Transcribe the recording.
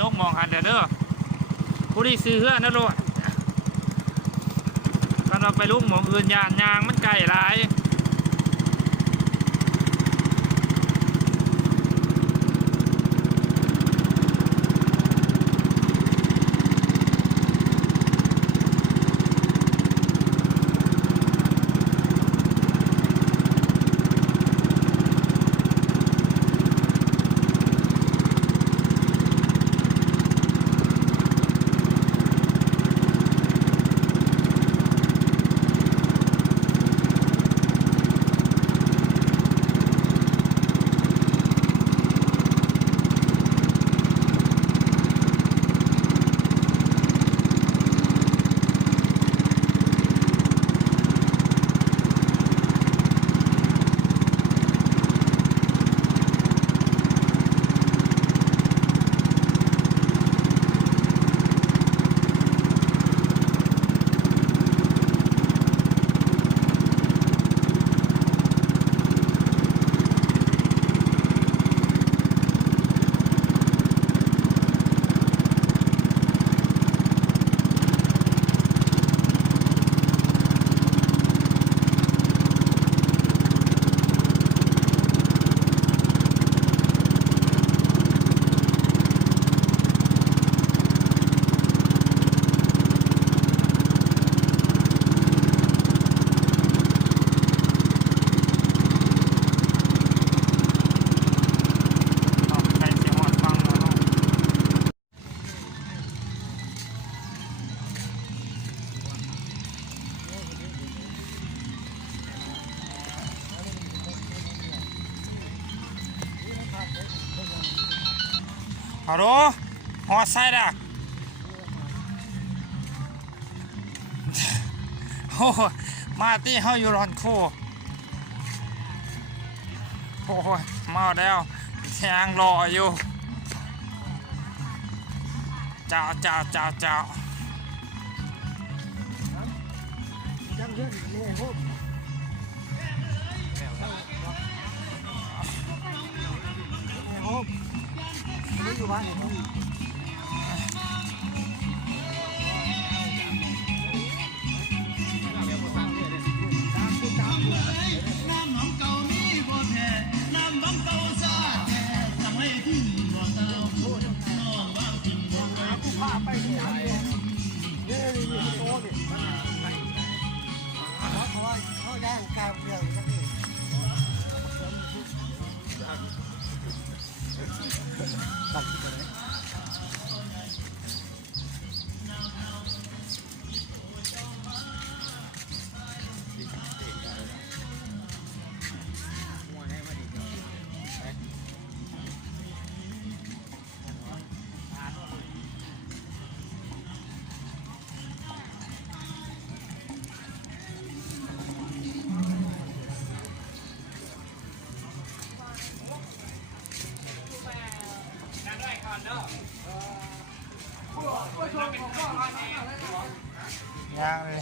ลงมองหันเด้อผู้ที่ซื้อเฮือนะโลดกันเราไปลุกหมองอื่นยางมันไก่หลายฮัลโหลฮอดไซด์อะโอ้มาที่เฮาอยู่รอนโคโอ้ยมาแล้วยังรออยู่เจ้าอยู่บ้านน้ำหอมเก่านี่บ่แพ้น้ำหอมเก่าซาแท้จังให้ทิ้งบ่เก่าน้องวางทิ้งบ่หาผู้พาไปที่ไหนนี่โตนี่เขาย่างกลางเมืองทั้งนี้ตัดที่ไหนยังเลย